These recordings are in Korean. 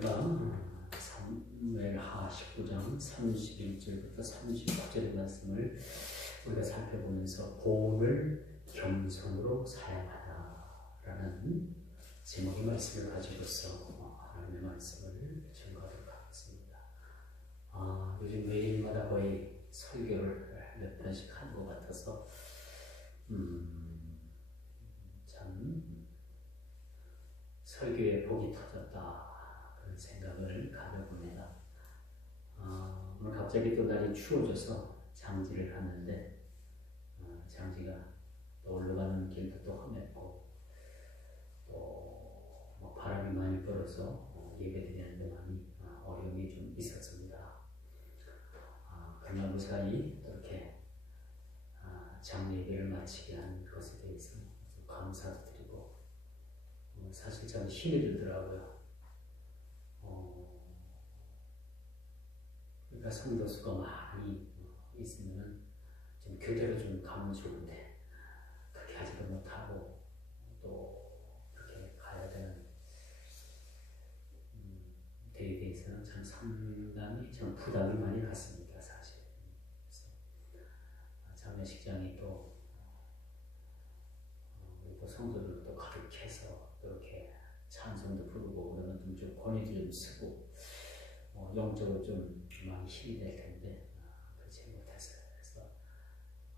우리가 사무엘하 19장 31절부터 39절의 말씀을 우리가 살펴보면서 보온을 겸손으로 사용하다라는 제목의 말씀을 가지고서 하나님의 말씀을 증거하도록 하겠습니다. 요즘 매일마다 거의 설교를 몇 번씩 하는 것 같아서 참 설교에 복이 터졌다 그런 생각을 가져봅니다. 오늘 갑자기 또 날이 추워져서 장지를 하는데 장지가 또 올라가는 길도 또 험했고 또 바람이 많이 불어서 예배드리는데 많이 어려움이 좀 있었습니다. 그러나 무사히 이렇게 장례 예배를 마치게 한 것에 대해서 감사도 드리고 사실 참 힘이 들더라고요. 그러니까 성도 수가 많이 있으면 좀 교대로 좀 가면 좋은데 그렇게 하지도 못하고 또 그렇게 가야 되는 데에 대해서는 참 상당히 좀 부담이 많이 갔습니다, 사실. 그래서 장례식장이 또 우리 또 성도들도 또 가득해서 또 이렇게 찬송도 부르고 그러면 좀 권위도 좀 쓰고 영적으로 좀 많이 힘이 될 텐데 그렇지 못했어요. 그래서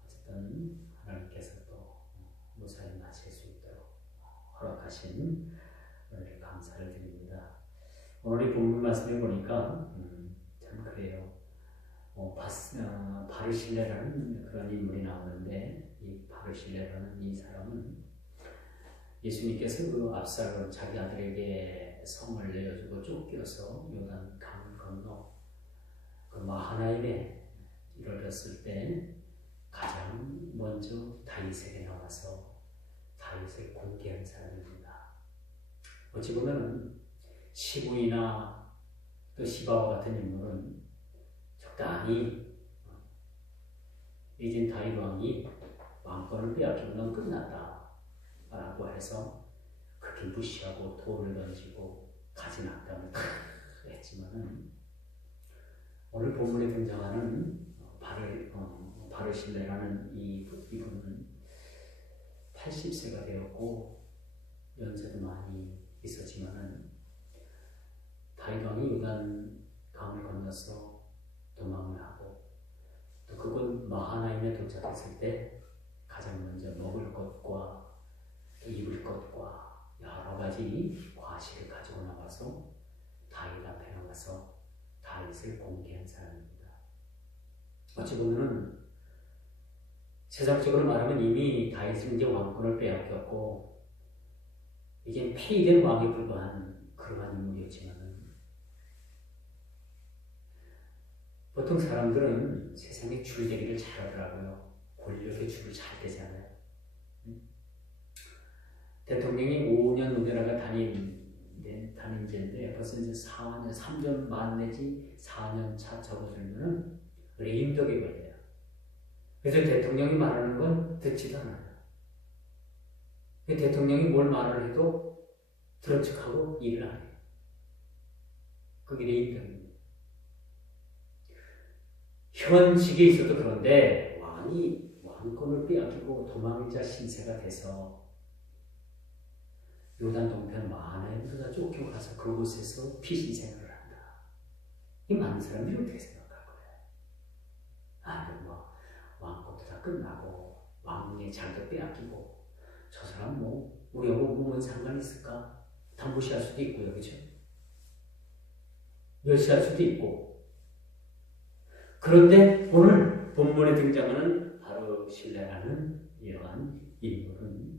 어쨌든 하나님께서 또 무사히 마칠 수 있도록 허락하신 은혜를 감사를 드립니다. 오늘 이 본문 말씀에 보니까 참 그래요. 바르실레라는 그런 인물이 나오는데 이 바르실레라는 이 사람은 예수님께서 그 압살롬 자기 아들에게 성을 내어주고 쫓겨서 요단 강을 건너 그 마하나임에 이르렀을 때 가장 먼저 다윗에게 나와서 다윗을 공개한 사람입니다. 어찌 보면 시므이나 또 시바와 같은 인물은 적당히 이젠 다윗 왕이 왕권을 빼앗기면 끝났다 라고 해서 그렇게 무시하고 돌을 던지고 가진 악담을 했지만은 오늘 본문에 등장하는 바르실레라는 이분은 80세가 되었고 연세도 많이 있었지만은 다윗 왕이 요단 강을 건너서 도망을 하고 또 그곳 마하나임에 도착했을 때 가장 먼저 먹을 것과 입을 것과 여러 가지 과실을 가지고 나와서 다윗 앞에 나와서 다윗을 공개한 사람입니다. 어찌 보면은 세상적으로 말하면 이미 다윗은 이제 왕권을 빼앗겼고 이제 폐위된 왕에 불과한 그러한 인물이었지만은 보통 사람들은 세상에 줄대기를 잘하더라고요. 권력의 줄을 잘 대잖아요. 대통령이 5년 운전하가 단임제인데 벌써 이제 3년 만 내지 4년 차 접어들면은 레임덕에 걸려요. 그래서 대통령이 말하는 건 듣지도 않아요. 대통령이 뭘 말을 해도 들은 척하고 일을 안 해요. 그게 레임덕입니다. 현직에 있어도 그런데 왕이 왕권을 빼앗기고 도망자 신세가 돼서 요단 동편 마하나임보다 쫓겨가서 그곳에서 피신 생활을 한다. 이 많은 사람들이 어떻게 생각할 거예요? 왕권도 다 끝나고 왕의 자리도 빼앗기고 저 사람 우리하고 무슨 상관이 있을까? 다 무시할 수도 있고요, 그렇죠? 멸시할 수도 있고. 그런데 오늘 본문에 등장하는 바르실레라는 이러한 인물은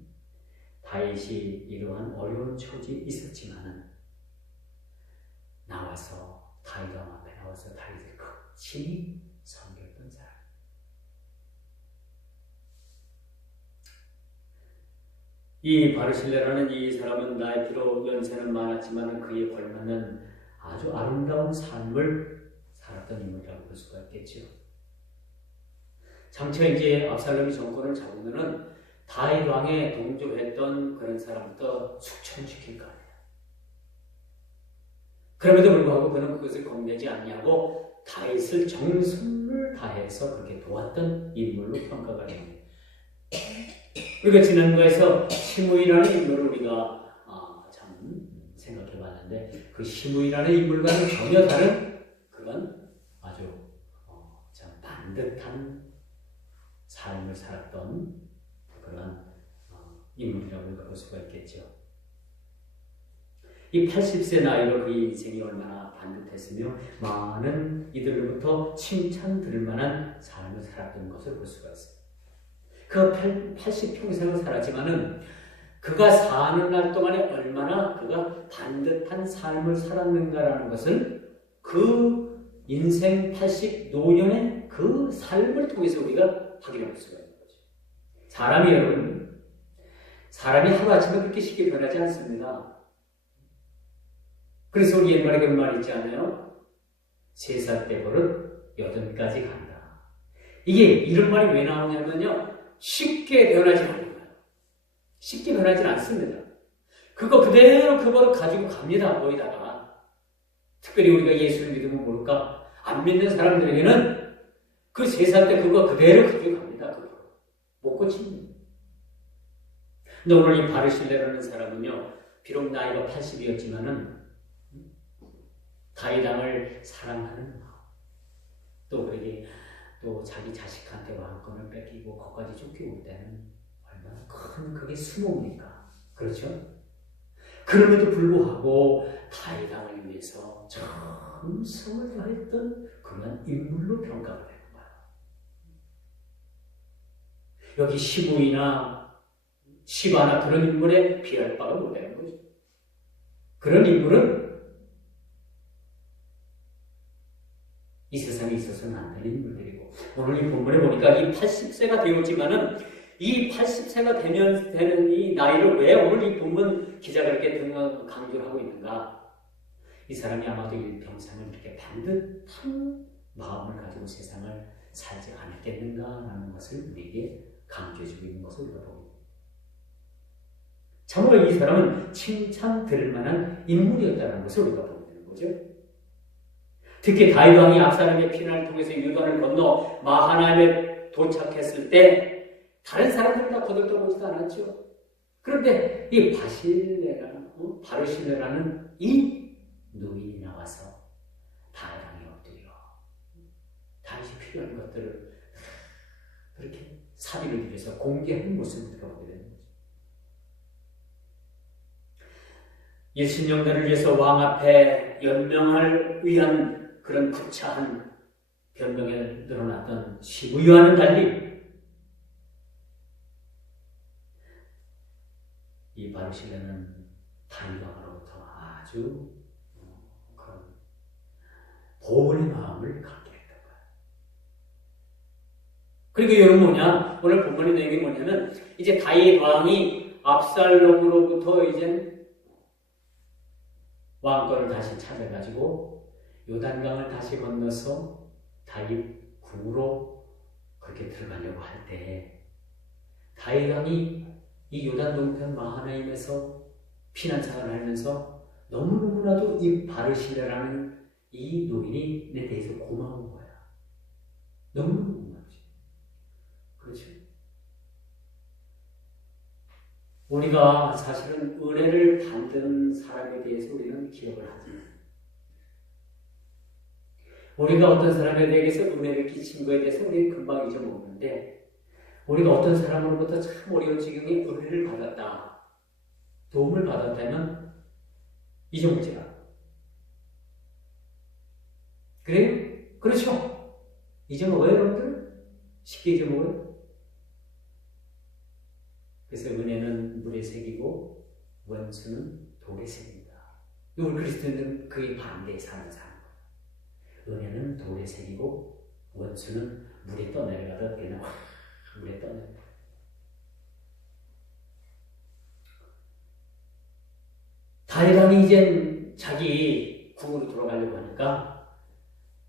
다윗이 이러한 어려운 처지에 있었지만은 나와서 다윗 왕 앞에 나와서 다윗을 극진히 섬겼던 사람. 이 바르실레라는 이 사람은 나이 비록 연세는 많았지만 그에 걸맞는 아주 아름다운 삶을 살았던 인물이라고 볼 수가 있겠죠. 장차 이제 압살롬이 정권을 잡으면은 다윗 왕에 동조했던 그런 사람부터 숙청시킬 거 아니에요. 그럼에도 불구하고 그는 그것을 겁내지 아니하고 다윗을 정성을 다해서 그렇게 도왔던 인물로 평가가 됩니다. 우리가 지난주에서 시므이라는 인물을 우리가 참 생각해 봤는데 그 시므이라는 인물과는 전혀 다른 그런 아주 참 반듯한 삶을 살았던 그런 인물이라고 우리가 볼 수가 있겠죠. 이 80세 나이로 그의 인생이 얼마나 반듯했으며 많은 이들로부터 칭찬 들을 만한 삶을 살았던 것을 볼 수가 있습니다. 그가 80평생을 살았지만은 그가 사는 날 동안에 얼마나 그가 반듯한 삶을 살았는가라는 것을 그 인생 80노년의 그 삶을 통해서 우리가 확인해 볼 수가 있는 거죠. 사람이 하루아침에 그렇게 쉽게 변하지 않습니다. 그래서 우리 옛말에 그런 말 있지 않아요? 3살 때 버릇 8까지 간다. 이게 이런 말이 왜 나오냐면요. 쉽게 변하지 않는 거예요. 쉽게 변하지 않습니다. 그거 그대로 그 버릇 가지고 갑니다. 거기다가. 특별히 우리가 예수를 믿으면 모를까? 안 믿는 사람들에게는 그 3살 때 그거 그대로 가지고 갑니다. 그거. 못 고칩니다. 근데 오늘 이 바르실레라는 사람은요. 비록 나이가 80이었지만은 다윗 왕을 사랑하는 마음, 또 그에게 또 자기 자식한테 왕권을 뺏기고 거기까지 쫓기고 때는 얼마나 큰 그게 수모입니까? 그렇죠? 그럼에도 불구하고 다윗 왕을 위해서 정성을 다했던 그런 인물로 평가가 되는 거예요. 여기 시므이나 시바나 그런 인물에 비할 바가 못 되는 거죠. 그런 인물은 이 세상에 있어서는 안 되는 인물들이고, 오늘 이 본문에 보니까 이 80세가 되었지만은 이 80세가 되는 이 나이를 왜 오늘 이 본문 기자가 이렇게 강조를 하고 있는가? 이 사람이 아마도 일평생을 이렇게 반듯한 마음을 가지고 세상을 살지 않았겠는가라는 것을 우리에게 강조해주고 있는 것을 우리가 봅니다. 참으로 이 사람은 칭찬 들을 만한 인물이었다는 것을 우리가 보게 되는 거죠. 특히 다윗 왕이 압살롬의 피난을 통해서 요단을 건너 마하나임에 도착했을 때 다른 사람들은 다 거들떠보지도 않았죠. 그런데 이 바르실레라는 이 노인이 나와서 다윗 왕에 엎드려 다윗이 필요한 것들을 그렇게 사비를 들여서 공개하는 모습을 보게 되는 거죠. 일신영대를 위해서 왕 앞에 연명할 위한 그런 구차한 변명에 늘어났던 시므이와는 달리 이 바르실레는 다윗 왕으로부터 아주 그런 보온의 마음을 갖게 했던 거예요. 그리고 이건 뭐냐? 오늘 본문의 내용이 뭐냐면 이제 다윗 왕이 압살롬으로부터 이제 왕권을 다시 찾아가지고 요단강을 다시 건너서 다윗 궁으로 그렇게 들어가려고 할 때 다윗 왕이 이 요단 동편 마하나임에서 피난생활을 하면서 너무너무나도 이 바르실레라는 이 노인이 내 대해서 고마운 거야. 너무너무 고맙지. 그렇죠? 우리가 사실은 은혜를 받은 사람에 대해서 우리는 기억을 하지. 우리가 어떤 사람에 대해서 은혜를 끼친 것에 대해서 우리는 금방 잊어먹는데, 우리가 어떤 사람으로부터 참 어려운 지경에 은혜를 받았다, 도움을 받았다면 잊어먹지 않아. 그래요? 그렇죠? 잊어먹어요, 여러분들? 쉽게 잊어먹어요? 그래서 은혜는 물에 새기고 원수는 돌에 새긴다. 우리 그리스도인들은 그의 반대에 사는 사람. 은혜는 돌에 새기고 원수는 물에 떠내려가다 그냥 물에 떠내려가. 다윗 왕이 이제 자기 궁으로 돌아가려고 하니까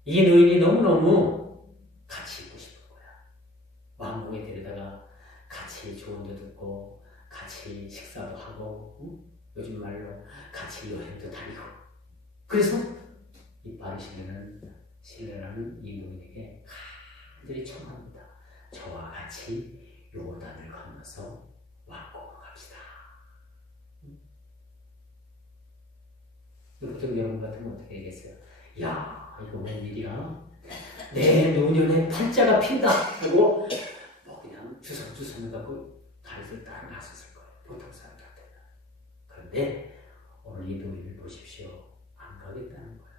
이 노인이 너무너무 같이 있고 싶은 거야. 왕궁에 데려다가 같이 조언도 듣고 같이 식사도 하고, 요즘 말로 같이 여행도 다니고 그래서 이 신뢰라는 이 노인에게 간절히 청합니다. 저와 같이 요단을 건너서 왕궁으로 갑시다. 보통 여러분 같으면 어떻게 얘기했어요? 야, 이거 웬일이야? 내 노년에 팔자가 핀다 하고 뭐 그냥 주섬주섬 해갖고 다리를 따라갔었을 거예요. 보통 사람 같으면. 그런데 오늘 이 노인을 보십시오. 안 가겠다는 거예요.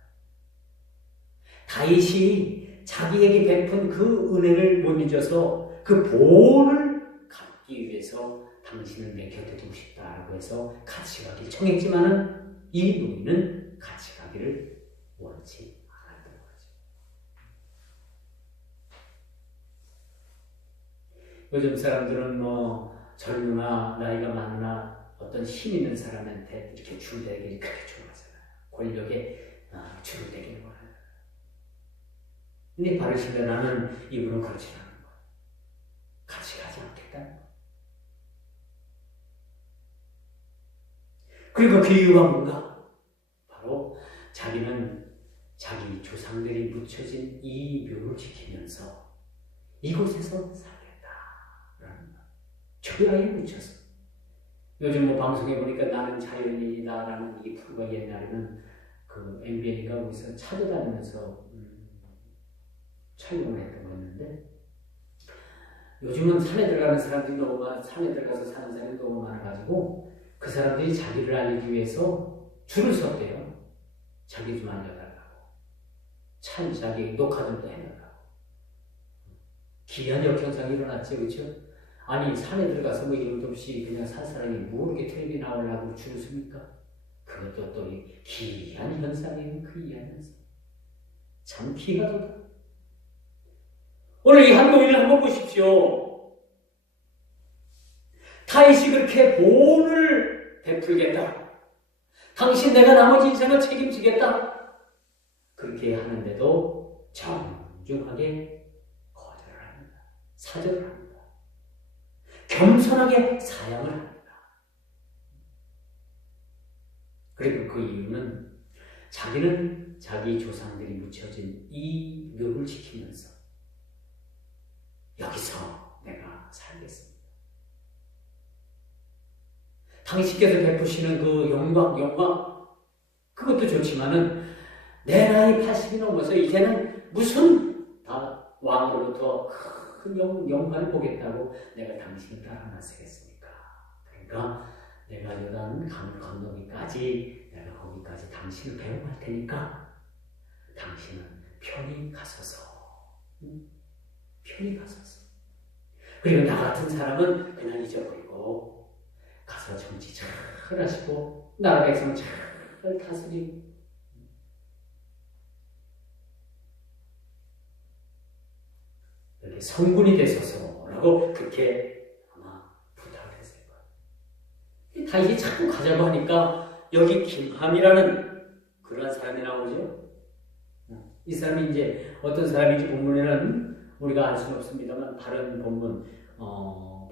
다윗이 자기에게 베푼 그 은혜를 못 잊어서 그 보호를 갚기 위해서 당신을 내 곁에 두고 싶다라고 해서 같이 가길 청했지만은 이 노인은 같이 가기를 원치 않았던 거죠. 요즘 사람들은 뭐 젊으나 나이가 많으나 어떤 힘 있는 사람한테 이렇게 줄대기를 그렇게 좋아하잖아요. 권력에 줄대기를 원해요. 근데 바르실레라는 이분은 그렇지 않은 거예요. 같이 가지 않겠다는 거예요. 그리고 그 이유가 뭔가? 바로 자기는 자기 조상들이 묻혀진 이 묘를 지키면서 이곳에서 살겠다라는 거예요. 초야에 묻혀서. 요즘 뭐 방송에 보니까 나는 자연인이다라는 이 프로가 옛날에는 그 MBN인가 거기서 찾아다니면서 촬영을 했던 거였는데 요즘은 산에 들어가는 사람들이 너무 많아, 산에 들어가서 사는 사람이 너무 많아가지고 그 사람들이 자기를 알리기 위해서 줄을 섰대요. 자기 좀 알려달라고. 참 자기 녹화 좀도 해달라고. 기이한 역현상이 일어났죠, 그렇죠? 아니 산에 들어가서 뭐 이런 없이 그냥 산 사람이 뭐 이렇게 텔레비 나오려고 줄을 섭니까? 그것도 또 기이한 현상이에요. 그 기이한 현상. 참 기이하다. 오늘 이 한 노인을 한번 보십시오. 다윗이 그렇게 보호를 베풀겠다. 당신 내가 나머지 인생을 책임지겠다. 그렇게 하는데도 정중하게 거절을 합니다. 사절을 합니다. 겸손하게 사양을 합니다. 그리고 그 이유는 자기는 자기 조상들이 묻혀진 이 묘를 지키면서 여기서 내가 살겠습니다. 당신께서 베푸시는 그 영광, 그것도 좋지만은 내 나이 80이 넘어서 이제는 무슨 다 왕으로부터 큰 영광을 보겠다고 내가 당신을 따라 나서겠습니까? 그러니까 내가 요단 강을 건너기까지 내가 거기까지 당신을 배웅할 테니까 당신은 편히 가소서. 편히 가소서. 그리고 나 같은 사람은 그냥 잊어버리고 가서 정치 잘 하시고 나라 백성 잘 다스리고 이렇게 성군이 되소서라고 그렇게 아마 부탁을 했을 거예요. 다윗이 자꾸 가자고 하니까 여기 김함이라는 그런 사람이 나오죠. 이 사람이 이제 어떤 사람인지 본문에는 우리가 알 수는 없습니다만 다른 본문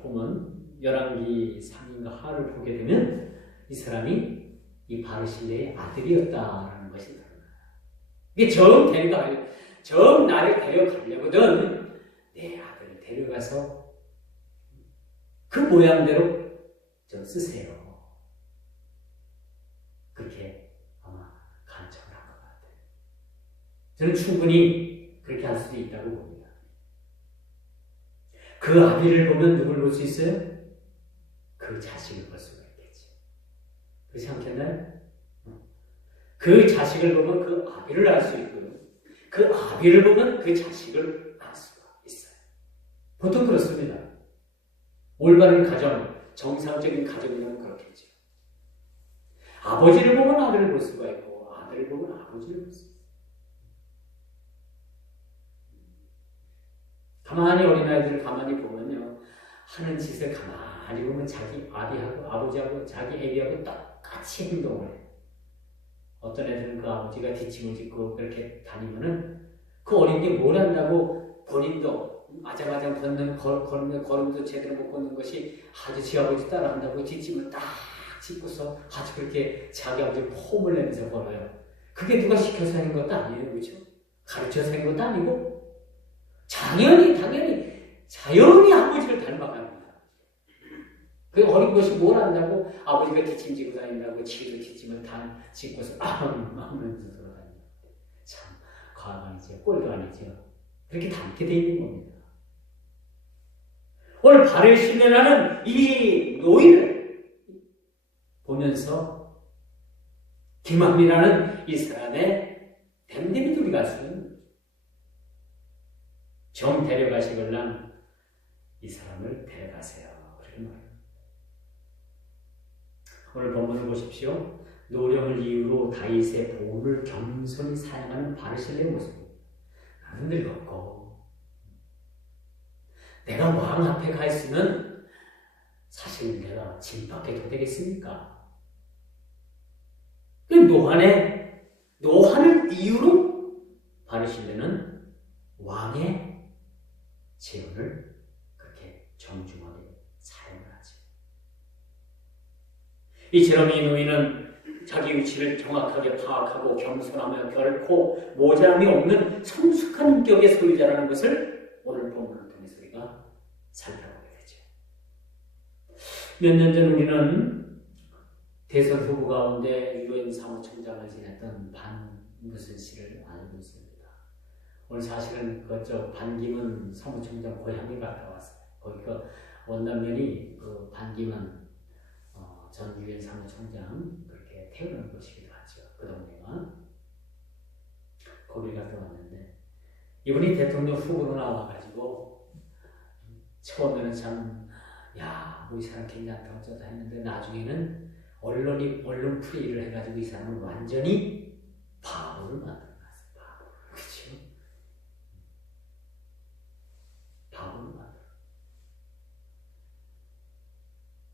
보면 열왕기 3인가 하를 보게 되면 이 사람이 이 바르실레의 아들이었다라는 것이 드러나요. 이게 정 나를 데려가려거든 내 아들을 데려가서 그 모양대로 좀 쓰세요. 그렇게 아마 간청을 한 것 같아요. 저는 충분히 그렇게 할 수도 있다고 봅니다. 그 아비를 보면 누굴 볼 수 있어요? 그 자식을 볼 수가 있겠지. 그렇지 않겠나요? 그 자식을 보면 그 아비를 알 수 있고요. 그 아비를 보면 그 자식을 알 수가 있어요. 보통 그렇습니다. 올바른 가정, 정상적인 가정이라면 그렇겠죠. 아버지를 보면 아들을 볼 수가 있고 아들을 보면 아버지를 볼 수가 있어요. 가만히 어린아이들을 가만히 보면요. 하는 짓을 가만히 보면 자기 아비하고 아버지하고 자기 애비하고 똑같이 행동을 해요. 어떤 애들은 그 아버지가 뒷짐을 짓고 그렇게 다니면은 그 어린이 뭘 한다고 본인도 아장아장 걷는 걸음도 제대로 못 걷는 것이 아주 지 아버지 따라한다고 뒷짐을 딱 짚고서 아주 그렇게 자기 아버지 폼을 내면서 걸어요. 그게 누가 시켜서 한 것도 아니에요. 그렇죠? 가르쳐서 한 것도 아니고 당연히 자연히 아버지를 닮아갑니다. 그 어린 것이 뭘 안다고 아버지가 뒷짐 지고 다닌다고 지도 뒷짐을 다 짚고서 하면서 돌아다니는 참 과학 아니죠. 꼴도 아니죠. 그렇게 닮게 돼 있는 겁니다. 오늘 바르실레라는 이 노인을 보면서 김한미라는 이 사람의 댐댐이 둘이 가수는 정 데려가시걸랑 이 사람을 데려가세요. 그렇게 말해요. 오늘 본문을 보십시오. 노령을 이유로 다윗의 보호를 겸손히 사용하는 바르실레의 모습입니다. 나는 늙었고 내가 왕 앞에 가 있으면 사실 내가 짐밖에 더 되겠습니까? 노한을 이유로 바르실레는 왕의 재원을 그렇게 정중하게 사용을 하죠. 이처럼 이 노인은 자기 위치를 정확하게 파악하고 겸손하며 결코 모자람이 없는 성숙한 인격의 소유자라는 것을 오늘 본문을 통해서 우리가 살펴보게 되죠. 몇 년 전 우리는 대선 후보 가운데 유엔 사무총장을 지냈던 반무슨 씨를 알고 있습니다. 오늘 사실은 그쪽 반기문 사무총장 고향에 갔다 왔어요. 거기가 원남면이 그 반기문 전 유엔 사무총장 그렇게 태어난 곳이기도 하죠. 그 동네가. 거기 갔다 왔는데 이분이 대통령 후보로 나와가지고 처음에는 참 이 사람 괜찮다 어쩌다 했는데 나중에는 언론 프리를 해가지고 이 사람은 완전히 바보를 만들어놨어요. 바보. 그렇죠? 바보를 만들어.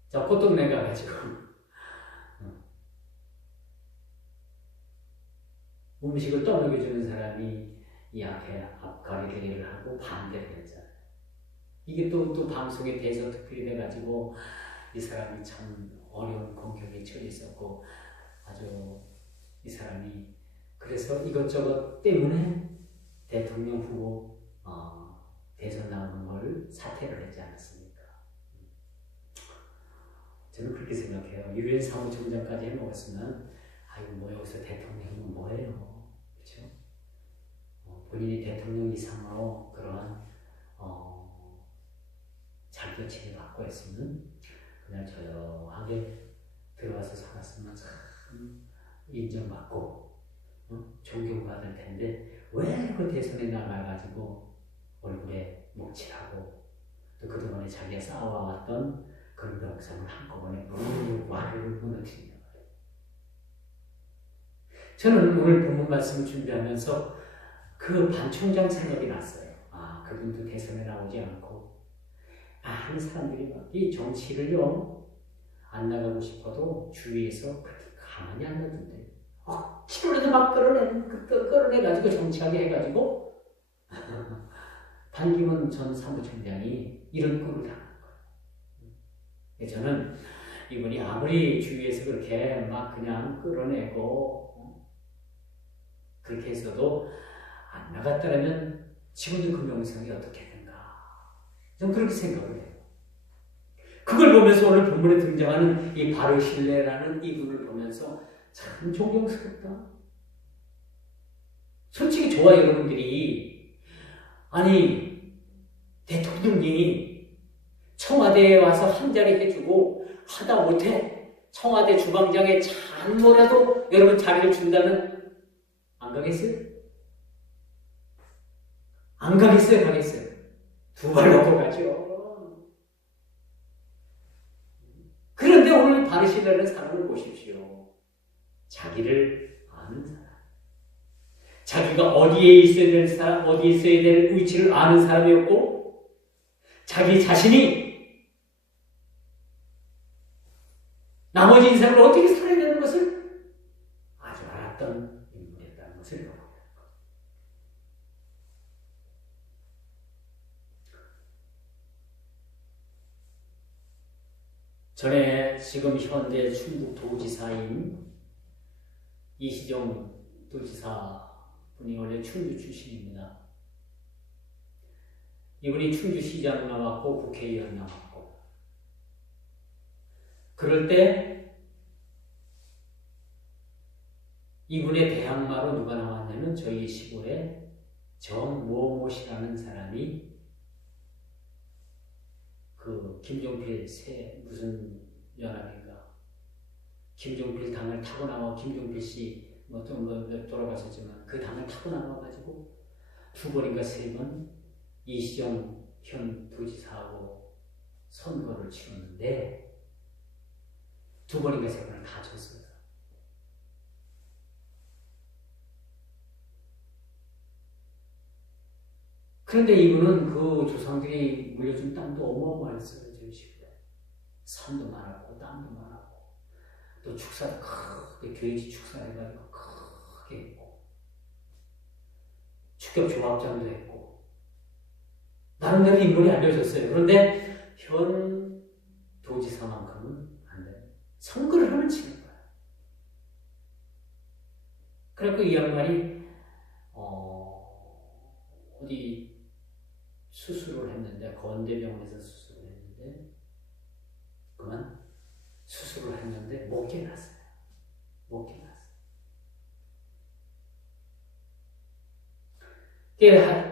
자, 꽃동네 가가지고 음식을 떠먹여주는 사람이 이 앞에 앞가리 대리를 하고 반대를 했잖아요. 이게 또 방송에 대서특필이 돼가지고 이 사람이 참 어려운 공격에 처했었고 아주 이 사람이 그래서 이것저것 때문에 대통령 후보 대선 나오는 걸 사퇴를 하지 않았습니까? 저는 그렇게 생각해요. 유엔 사무총장까지 해먹었으면 이거 뭐 여기서 대통령은 뭐예요? 그렇죠? 본인이 대통령 이상으로 그러한 자격증을 받고 했으면 그냥 조용하게 들어와서 살았으면 참 인정받고 존경받을 텐데 왜 그 대선에 나가가지고 얼굴에 묵칠하고 또 그동안에 자기가 쌓아왔던 그런 명성을 한꺼번에 와르르 무너뜨리냐 말이에요. 저는 오늘 본문 말씀을 준비하면서 그 반 총장 생각이 났어요. 그분도 대선에 나오지 않고 많은 사람들이 막 이 정치를요 안 나가고 싶어도 주위에서 그렇게 가만히 안 놔둔대요. 억지로라도 막 끌어내가지고 정치하게 해가지고 반기문 전 사무총장이 이런 꼴을 당한 거예요. 저는 이분이 아무리 주위에서 그렇게 막 그냥 끌어내고 그렇게 했어도 안 나갔다면 지금도 그 명성이 어떻게 된가. 저는 그렇게 생각을 해요. 그걸 보면서 오늘 본문에 등장하는 이 바르실레라는 이분을 보면서 참 존경스럽다. 솔직히 저와 여러분들이 대통령이 청와대에 와서 한자리 해주고 하다 못해 청와대 주방장에 잠뭐라도 여러분 자리를 준다면 안 가겠어요? 안 가겠어요? 가겠어요? 두 발 놓고 가죠. 그런데 오늘 바르실레라는 사람을 보십시오. 자기를 아는 사람. 자기가 어디에 있어야 될 사람, 어디에 있어야 될 위치를 아는 사람이었고, 자기 자신이 나머지 인생을 어떻게 살아야 되는 것을 아주 알았던 인물이었다는 것을 보는 거예요. 전에 지금 현재 충북 도지사인 이시정 도지사 분이 원래 충주 출신입니다. 이분이 충주시장 나왔고 국회의원 나왔고, 그럴 때 이분의 대항마로 누가 나왔냐면 저희 시골에 정모모씨라는 사람이 그 김종필 무슨 연합인가 김종필 당을 타고 나와, 김종필 씨 좀 돌아가셨지만 그 당을 타고 나와가지고 2번인가 3번 이시정 현 도지사하고 선거를 치렀는데 2번인가 3번을 다 졌습니다. 그런데 이분은 그 조상들이 물려준 땅도 어마어마했어요. 저희 시골에 산도 많았고 땅도 많았고 또 축사도 크게 돼지 축사해가지고 크게 했고 축격조합장도 했고 나름대로 인물이 알려졌어요. 그런데 현 도지사만큼은 안 돼요. 선거를 하면 치는 거야. 그래서 이 양반이 어디 수술을 했는데, 건대병원에서 수술을 했는데, 그만 수술을 했는데 못 깨어났어요. 못 깨어났어요.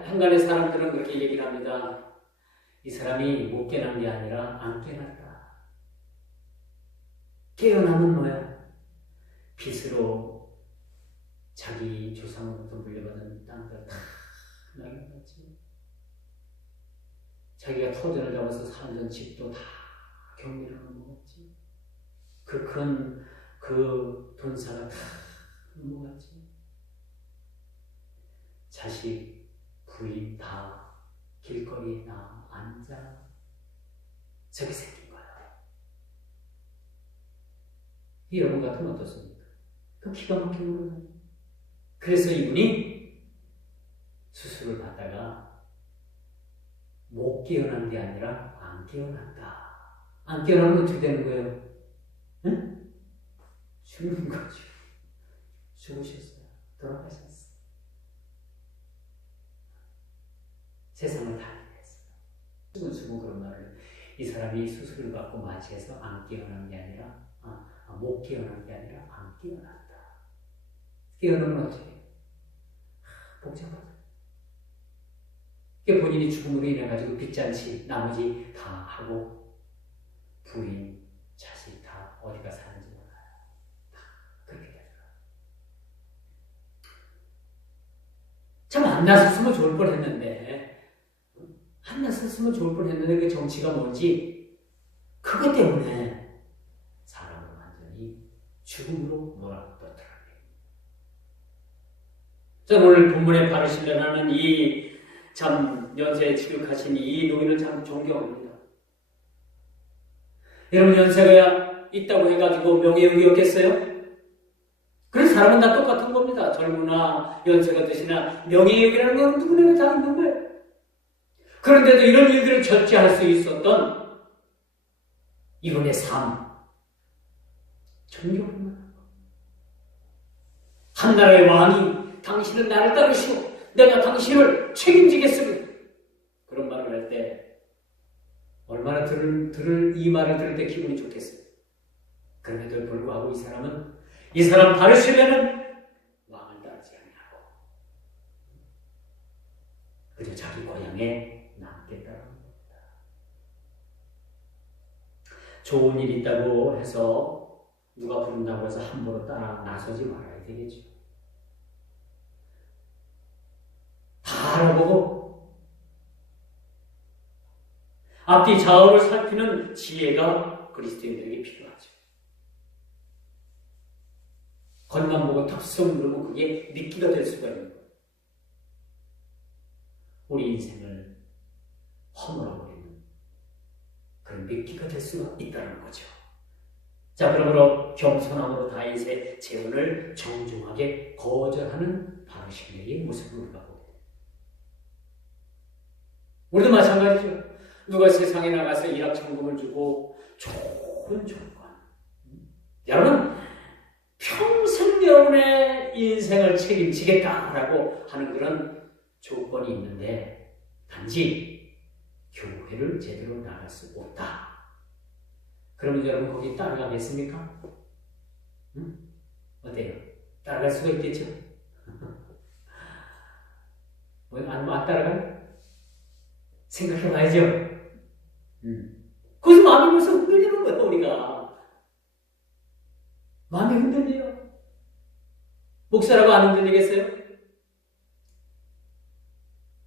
한간의 사람들은 그렇게 얘기를 합니다. 이 사람이 못 깨어난 게 아니라 안 깨어났다. 깨어나면 뭐야? 빚으로 자기 조상으로부터 물려받은 땅들 다 날려갔지. 자기가 터전을 잡아서 살던 집도 다 경비를 넘어갔지. 그 돈사가 다 넘어갔지. 자식, 부인 다 길거리에 앉아 저게 생긴 거야. 여러분 같으면 어떻습니까? 그 기가 막힌 거예요. 그래서 이분이 수술을 받다가 못 깨어난 게 아니라 안 깨어났다. 안 깨어나면 어떻게 되는 거예요? 응? 죽는 거죠. 죽으셨어요. 돌아가셨어요. 세상을 달리했어요. 수근수근 그런 말을, 이 사람이 수술을 받고 맞이해서 안 깨어난 게 아니라 못 깨어난 게 아니라 안 깨어났다. 깨어나면 어떻게 해요? 복잡하다. 본인이 죽음으로 인해가지고 빚잔치 나머지 다 하고 부인, 자식 다 어디가 사는지 몰라요. 다 그렇게 되더라고요. 참 안 났었으면 좋을 뻔했는데, 안 났었으면 좋을 뻔했는데 그 정치가 뭔지 그것 때문에 사람을 완전히 죽음으로 몰아넣더라고요. 저는 오늘 본문에 바르실레나는 이 참 연세에 지극하신 이 노인을 참 존경합니다. 여러분, 연세가 있다고 해가지고 명예욕이 없겠어요? 그래서 사람은 다 똑같은 겁니다. 젊으나 연세가 드시나 명예욕이라는 건 누구나 다 있는 거예요. 그런데도 이런 일들을 절제할 수 있었던 이분의 삶, 존경합니다. 한 나라의 왕이 당신은 나를 따르시오, 내가 당신을 책임지겠습니다. 그런 말을 할 때 얼마나 이 말을 들을 때 기분이 좋겠어요. 그럼에도 불구하고 이 사람 바르실레는 왕을 따르지 않냐고. 그저 자기 고향에 남겠다는 겁니다. 좋은 일 있다고 해서 누가 부른다고 해서 함부로 따라 나서지 말아야 되겠죠. 다 알아보고 앞뒤 좌우를 살피는 지혜가 그리스도인들에게 필요하죠. 겉만 보고 덥석 누르면 그게 미끼가 될 수가 있는 거예요. 우리 인생을 허물어버리는 그런 미끼가 될 수가 있다는 거죠. 자, 그러므로 겸손함으로 다윗의 재혼을 정중하게 거절하는 바르실레의 모습을 우리가 보게 됩니다. 우리도 마찬가지죠. 누가 세상에 나가서 일확천금을 주고 좋은 조건, 여러분 평생 여러분의 인생을 책임지겠다라고 하는 그런 조건이 있는데 단지 교회를 제대로 나갈 수 없다. 그러면 여러분 거기 따라가겠습니까? 응? 어때요? 따라갈 수가 있겠죠? 안 따라가요? 생각해봐야죠. 거기서 마음이 벌써 흔들리는 거예요, 우리가. 마음이 흔들려요. 목사라고 안 흔들리겠어요?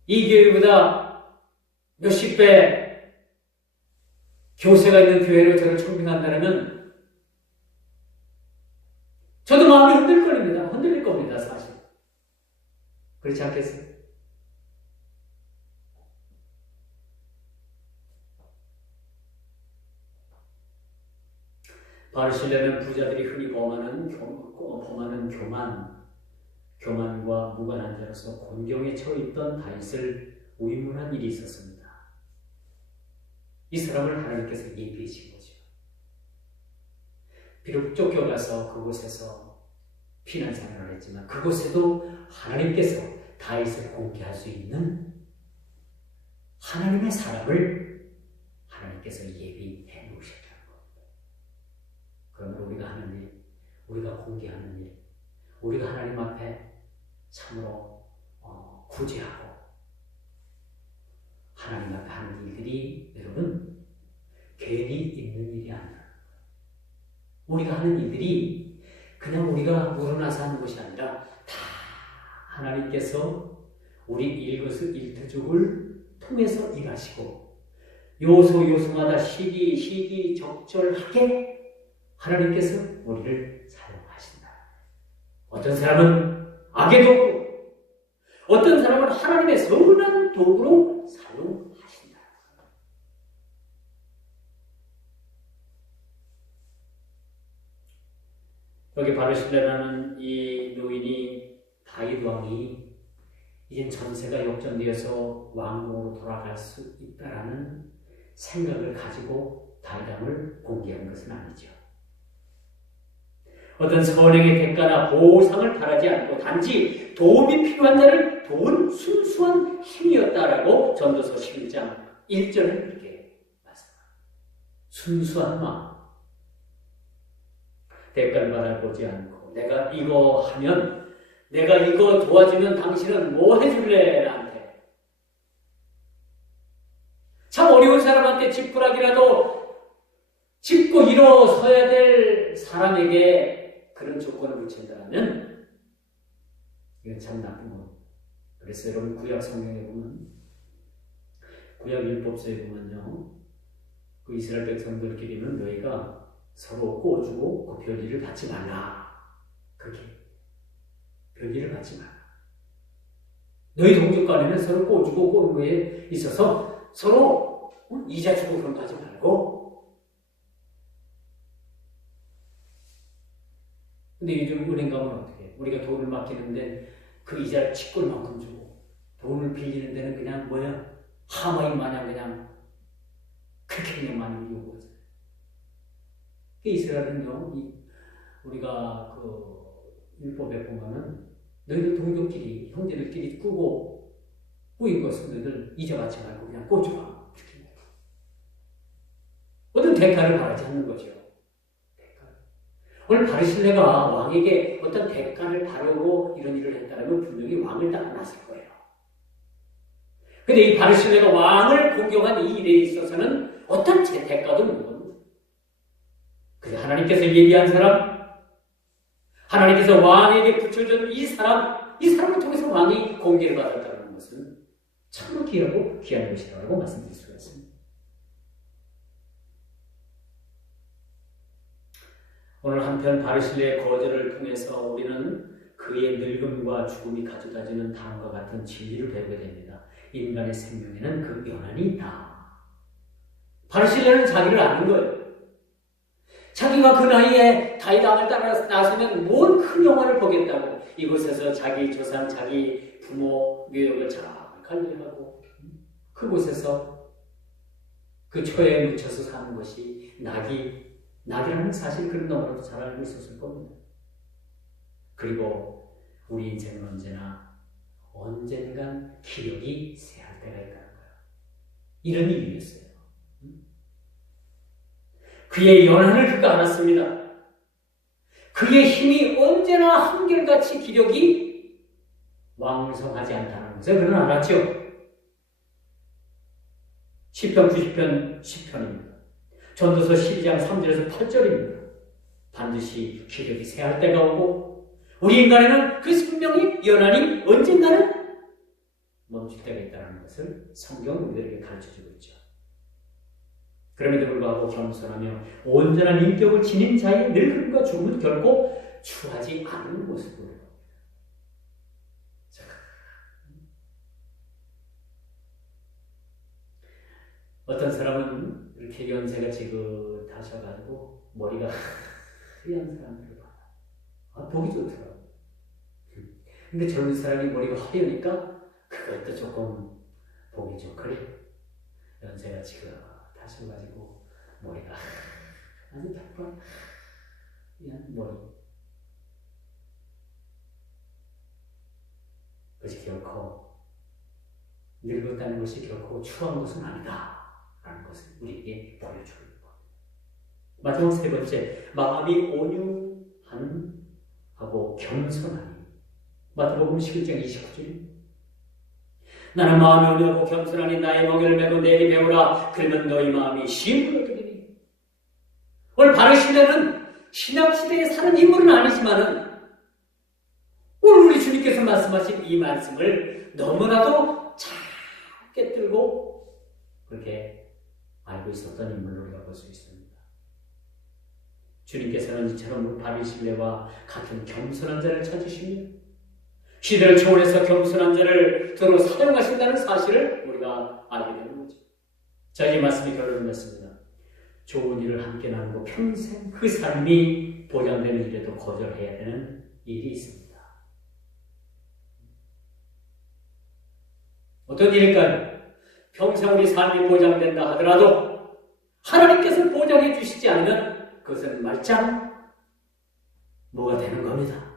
이 교회보다 몇십 배 교세가 있는 교회로 저를 청빙한다면 저도 마음이 흔들릴 겁니다, 사실. 그렇지 않겠어요? 바르시려면 부자들이 흔히 범하는 교만과 무관한 자로서 곤경에 처해있던 다윗을 위문한 일이 있었습니다. 이 사람을 하나님께서 예비해 주신 거죠. 비록 쫓겨가서 그곳에서 피난생활을 했지만 그곳에도 하나님께서 다윗을 공개할 수 있는 하나님의 사람을 하나님께서 예비해 놓으셨다는 겁니다. 그러면 우리가 하는 일, 우리가 공개하는 일, 우리가 하나님 앞에 참으로 구제하고 하나님 앞에 하는 일들이 여러분 괜히 있는 일이 아니라 우리가 하는 일들이 그냥 우리가 물어나서 하는 것이 아니라 다 하나님께서 우리 일거수일투족을 통해서 일하시고 요소요소마다 시기적절하게 하나님께서 우리를 사용하신다. 어떤 사람은 악의 도구로, 어떤 사람은 하나님의 선한 도구로 사용하신다. 여기 바르실레라는 이 노인이 다윗 왕이 이제 전세가 역전되어서 왕궁으로 돌아갈 수 있다라는 생각을 가지고 다윗 왕을 공개한 것은 아니죠. 어떤 선행의 대가나 보상을 바라지 않고 단지 도움이 필요한 자를 도운 순수한 힘이었다라고 전도서 11장 1절에 그렇게 말씀합니다. 순수한 마음. 대가를 받아보지 않고 내가 이거 하면 내가 이거 도와주면 당신은 뭐 해줄래? 나한테. 참 어려운 사람한테 지푸라기라도 짚고 일어서야 될 사람에게 그런 조건을 붙인다면 이건 참 나쁜 거. 그래서 여러분 구약 성경에 보면 구약 율법서에 보면요 그 이스라엘 백성들끼리는 너희가 서로 꼬주고 그 별일을 받지 말라. 그렇게 별일을 받지 말라. 너희 동족 간에는 서로 꼬주고 꼬는 거에 있어서 서로 이자 주고 그런 거 하지 말고. 근데 요즘 은행 가면 어떻게 해? 우리가 돈을 맡기는데 그 이자를 치골만큼 주고 돈을 빌리는 데는 그냥 뭐야? 하마인 마냥 그냥 그렇게 그냥 많이 요구하잖아요. 이스라엘은요, 우리가 그 율법에 보면은 너희들 동족끼리 형제들끼리 꾸인 것은 너희들 이자 받지 말고 그냥 꽂주라. 어떤 대가를 바라지 않는 거죠. 오늘 바르실레가 왕에게 어떤 대가를 바르고 이런 일을 했다면 분명히 왕을 따라놨을 거예요. 근데 이 바르실레가 왕을 공경한 이 일에 있어서는 어떤 대가도 없는 겁니다. 그래서 하나님께서 예비한 사람, 하나님께서 왕에게 붙여준 이 사람을 통해서 왕이 공개를 받았다는 것은 참으로 귀하고 귀한 것이라고 말씀드릴 수가 있습니다. 오늘 한편 바르실레의 거절을 통해서 우리는 그의 늙음과 죽음이 가져다주는 다음과 같은 진리를 배우게 됩니다. 인간의 생명에는 그 연한이 있다. 바르실레는 자기를 아는 거예요. 자기가 그 나이에 다윗 왕을 따라 나서면 뭔 큰 영화를 보겠다고 이곳에서 자기 조상, 자기 부모 묘역을 잘 관리하고 그곳에서 그 처에 묻혀서 사는 것이 낙이라는 사실 그런 너무나도 잘 알고 있었을 겁니다. 그리고 우리 인생은 언젠간 기력이 쇠할 때가 있다는 거예요. 이런 의미였어요. 그의 연한을 그가 알았습니다. 그의 힘이 언제나 한결같이 기력이 왕성하지 않다는 것을 그는 알았죠. 시편 90편 10편입니다. 전도서 12장 3절에서 8절입니다. 반드시 기력이 쇠할 때가 오고 우리 인간에는 그 생명이 연한이 언젠가는 멈출 때가 있다는 것을 성경은 우리에게 가르쳐주고 있죠. 그럼에도 불구하고 겸손하며 온전한 인격을 지닌 자의 늙음과 죽음은 결코 추하지 않은 모습으로. 어떤 사람은 이렇게 연세가 지긋하셔가지고 머리가 하얀 사람들을 봐요. 보기 좋더라고요. 근데 젊은 사람이 머리가 하얘니까 그것도 조금 보기 좀 그래. 연세가 지긋하셔가지고 머리가 아주 탁한 머리. 그것이 결코 늙었다는 것이 결코 추한 것은 아니다 라는 것을 우리에게 보여주는 것. 마지막 세 번째, 마음이 온유한 하고 겸손하니. 마태복음 11장 29절. 나는 마음이 온유하고 겸손하니 나의 멍에를 메고 내게 배우라. 그러면 너희 마음이 쉼을 얻으리니. 오늘 바르실레는 신약시대에 사는 인물은 아니지만은 오늘 우리 주님께서 말씀하신 이 말씀을 너무나도 잘 깨뜨리고 그렇게 알고 있었던 인물로 우리가 볼 수 있습니다. 주님께서는 이처럼 바리실레와 같은 겸손한 자를 찾으시며 시대를 초월해서 겸손한 자를 더러 사용하신다는 사실을 우리가 알게 되는 거죠. 자, 이 말씀이 결론을 맺습니다. 좋은 일을 함께 나누고 평생 그 삶이 보장되는 일에도 거절해야 되는 일이 있습니다. 어떤 일일까요? 평생 우리 삶이 보장된다 하더라도 하나님께서 보장해 주시지 않으면 그것은 말짱 뭐가 되는 겁니다.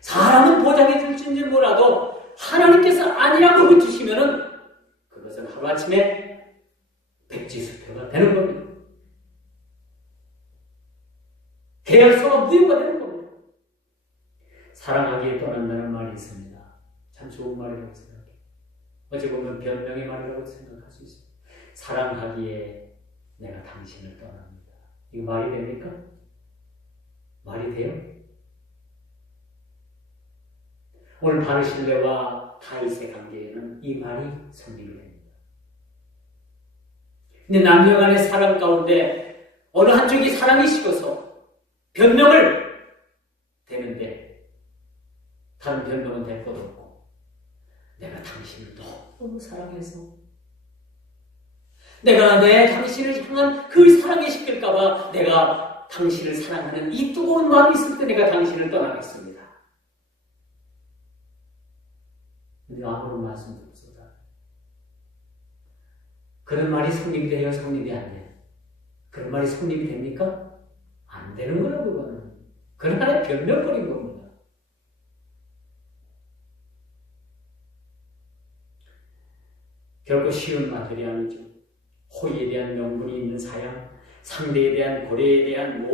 사람은 보장해 줄지 몰라도 하나님께서 아니라고 흩으시면은 그것은 하루아침에 백지수표가 되는 겁니다. 계약서가 무효가 되는 겁니다. 사랑하기에 떠난다는 말이 있습니다. 참 좋은 말이라고 생각해요. 어찌 보면 변명의 말이라고 생각할 수 있습니다. 사랑하기에 내가 당신을 떠납니다. 이거 말이 됩니까? 말이 돼요? 오늘 바르실레와 다윗의 관계에는 이 말이 성립이 됩니다. 근데 남녀 간의 사랑 가운데 어느 한쪽이 사랑이 식어서 변명을 되는데 다른 변명은 될 것도 없고 내가 당신을 너무 사랑해서 내가 당신을 향한 그 사랑에 시킬까봐 내가 당신을 사랑하는 이 뜨거운 마음이 있을 때 내가 당신을 떠나겠습니다. 근데 아무런 말씀도 없었다. 그런 말이 성립이 돼요? 성립이 안 돼요? 그런 말이 성립이 됩니까? 안 되는 거예요, 그거는. 그런 하나의 변명거리인 겁니다. 결코 쉬운 말들이 아니죠. 호의에 대한 명분이 있는 사양, 상대에 대한 고려에 대한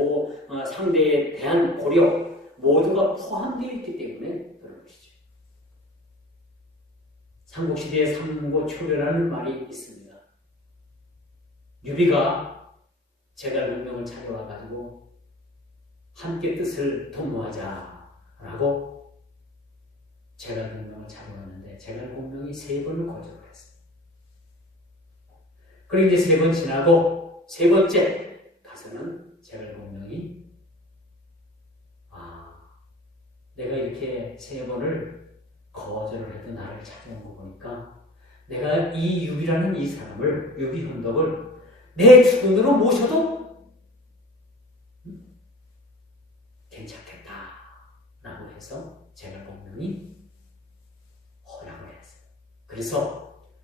상대에 대한 고려 모두가 포함되어 있기 때문에 그런 것이죠. 삼국시대에 삼고초려라는 말이 있습니다. 유비가 제갈공명을 찾아와가지고 함께 뜻을 동무하자라고 제갈공명을 찾아왔는데 제갈공명이 3번을 거절을 했어요. 그리고 이제 3번 지나고 3번째 가서는 제갈공명이 내가 이렇게 3번을 거절을 해도 나를 찾아온 거 보니까 내가 이 유비라는 이 사람을 유비헌덕을 내 주군으로 모셔도 괜찮겠다라고 해서 제갈공명이 허락을 했어요. 그래서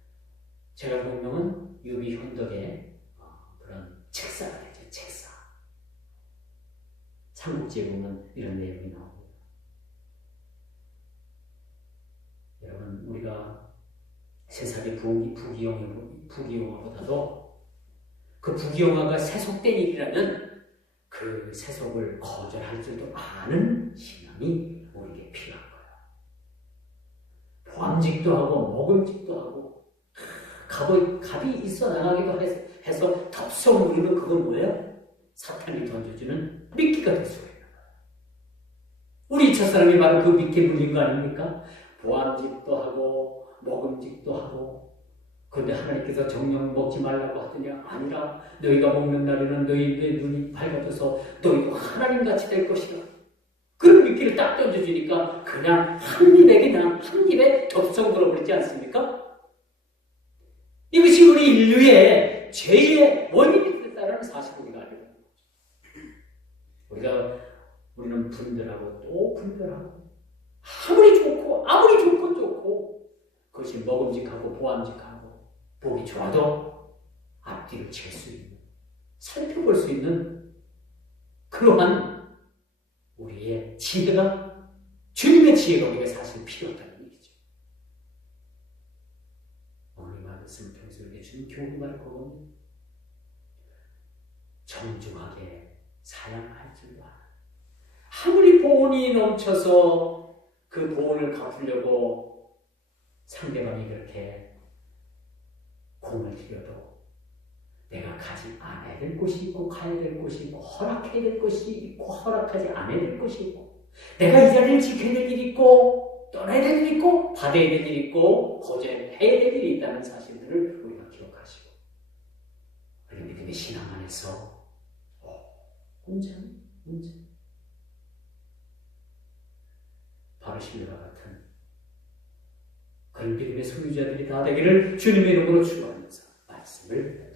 제갈공명은 유비헌덕의 그런 책사가 되죠. 책사. 삼국지에 보면 이런 내용이 나옵니다. 여러분, 우리가 세상의 부귀영화보다도 그 부귀영화가 세속된 일이라면 그 세속을 거절할 줄도 아는 신앙이 우리에게 필요한 거예요. 보암직도 하고 먹음직도 하고 갑이 있어 나가기도 해서 덥석 물리면 그건 뭐예요? 사탄이 던져주는 미끼가 될 수가 있는 거예요. 우리 첫사람이 바로 그 미끼에 물린 거 아닙니까? 보암직도 하고 먹음직도 하고, 그런데 하나님께서 정령 먹지 말라고 하더냐? 아니라 너희가 먹는 날에는 너희의 눈이 밝아져서 너희도 하나님같이 될 것이다. 그런 미끼를 딱 던져주니까 그냥 한 입에 덥석 물어버리지 않습니까? 이것이 우리 인류의 죄의 원인이 됐다는 사실을 우리가 알고 있는 거죠. 우리는 분별하고 또 분별하고, 아무리 좋고 그것이 먹음직하고 보암직하고 보기 좋아도 앞뒤를 칠 수 있는, 살펴볼 수 있는 그러한 우리의 지혜가, 주님의 지혜가 우리가 사실 필요하다는 얘기죠. 오늘 말씀을 통해서 우리에게 주는 교훈이 바로 그겁니다. 정중하게 사양할 줄도 알아. 아무리 보온이 넘쳐서 그 보온을 갚으려고 상대방이 그렇게 공을 들여도 내가 가지 않아야 될 곳이 있고 가야 될 곳이 있고 허락해야 될 것이 있고 허락하지 않아야 될 것이 있고, 내가 이 자리를 지켜야 될 일이 있고 떠나야 될 일이 있고 받아야 될 일이 있고 거절해야 될 일이 있다는 사실들을 우리가 기억하시고, 우리 믿음의 신앙 안에서 혼자 바르실과 같은 그런 믿음의 소유자들이 다 되기를 주님의 이름으로 축원하면서 말씀을